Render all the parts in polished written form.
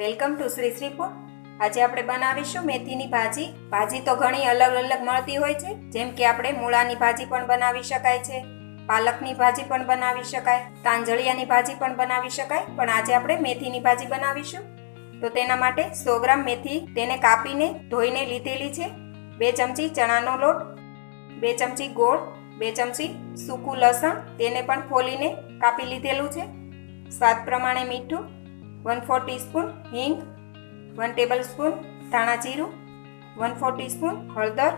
Welcome to Shri Shri food. આજે આપણે બનાવીશું મેથીની ભાજી. ભાજી તો ઘણી અલગ અલગ મળતી હોય છે, જેમ કે આપણે મૂળાની ભાજી પણ બનાવી શકાય છે, પાલકની ભાજી પણ બનાવી શકાય, તાંજળિયાની ભાજી પણ બનાવી શકાય, પણ આજે આપણે મેથીની ભાજી બનાવીશું. તો તેના માટે 100 ગ્રામ મેથી તેને કાપીને ધોઈને લીધેલી છે, 2 ચમચી ચણાનો લોટ, 2 ચમચી ગોળ, 2 ચમચી સૂકું લસણ તેને પણ ફોલીને કાપી લીધેલું છે, સ્વાદ પ્રમાણે મીઠું, 1/4 ટીસ્પૂન હિંગ, 1 ટેબલસ્પૂન ધાણા જીરું, 1/4 ટીસ્પૂન હળદર,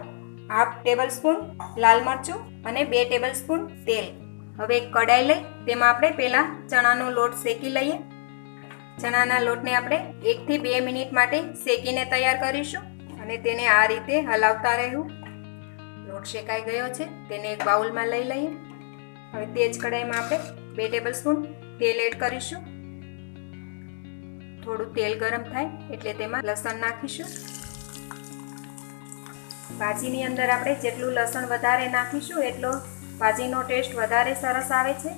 1/2 ટેબલસ્પૂન લાલ મરચું અને 2 ટેબલસ્પૂન તેલ. હવે એક કડાઈ લઈ તેમાં આપણે પહેલાં ચણાનો લોટ શેકી લઈએ. ચણાના લોટને આપણે 1 થી 2 મિનિટ માટે શેકીને તૈયાર કરીશું અને તેને આ રીતે હલાવતા રહેવું. લોટ શેકાઈ ગયો છે, તેને એક બાઉલમાં લઈ લઈએ. હવે તે જ કડાઈમાં આપણે 2 ટેબલસ્પૂન તેલ એડ કરીશું. થોડું તેલ ગરમ થાય એટલે તેમાં લસણ નાખીશું. ભાજીની અંદર આપણે જેટલું લસણ વધારે નાખીશું એટલો ભાજીનો ટેસ્ટ વધારે સરસ આવે છે.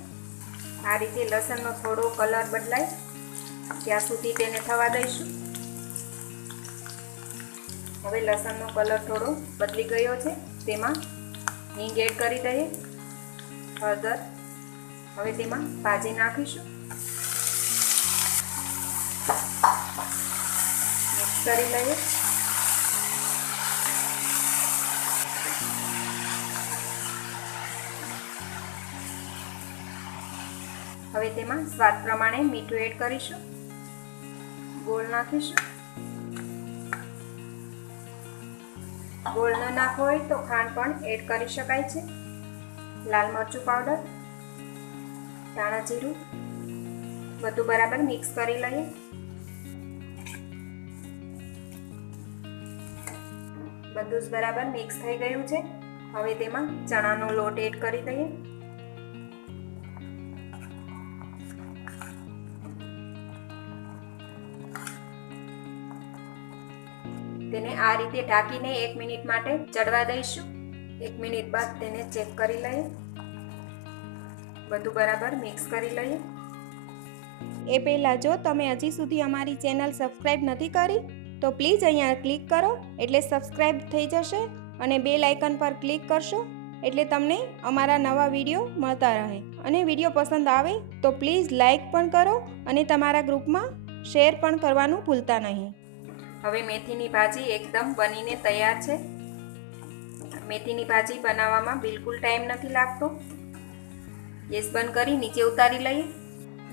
આ રીતે લસણનો થોડો કલર બદલાય ત્યાં સુધી તેને થવા દઈશું. હવે લસણનો કલર થોડો બદલી ગયો છે, તેમાં હિંગ એડ કરી દઈએ, હળદર. હવે તેમાં ભાજી નાખીશું, મિક્સ કરી લઈએ. હવે તેમાં સ્વાદ પ્રમાણે મીઠું એડ કરીશું, ગોળ નાખીશું. ગોળ ન નાખવો હોય તો ખાંડ પણ એડ કરી શકાય છે. લાલ મરચું પાવડર, ધાણા જીરું, બધું બરાબર મિક્સ કરી લઈએ. બધું જ બરાબર મિક્સ થઈ ગયું છે. હવે તેમાં ચણાનો લોટ એડ કરી દઈએ. તેને આ રીતે ઢાંકીને 1 મિનિટ માટે ચડવા દઈશું. 1 મિનિટ બાદ તેને ચેક કરી લઈએ. બધું બરાબર મિક્સ કરી લઈએ. એ પહેલાં જો તમે હજી સુધી અમારી ચેનલ સબસ્ક્રાઈબ નથી કરી તો પ્લીઝ અહીંયા ક્લિક કરો એટલે સબસ્ક્રાઈબ થઈ જશે અને બેલ આઇકન પર ક્લિક કરશો એટલે તમને અમારા નવા વિડીયો મળતા રહે. અને વિડીયો પસંદ આવે તો પ્લીઝ લાઈક પણ કરો અને તમારા ગ્રુપમાં શેર પણ કરવાનું ભૂલતા નહીં. હવે મેથીની ભાજી એકદમ બનીને તૈયાર છે. મેથીની ભાજી બનાવવામાં બિલકુલ ટાઈમ નથી લાગતો. ગેસ બંધ કરી નીચે ઉતારી લઈએ.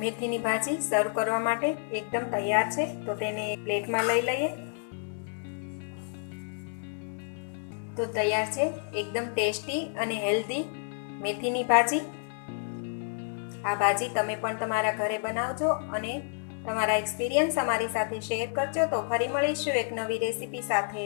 મેથીની ભાજી સર્વ કરવા માટે એકદમ તૈયાર છે, તો તેને પ્લેટમાં લઈ લઈએ. તો તૈયાર છે એકદમ ટેસ્ટી અને હેલ્ધી મેથીની ભાજી. આ ભાજી તમે પણ તમારા ઘરે બનાવજો અને તમારા એક્સપિરિયન્સ અમારી સાથે શેર કરજો. તો ફરી મળીશું એક નવી રેસીપી સાથે.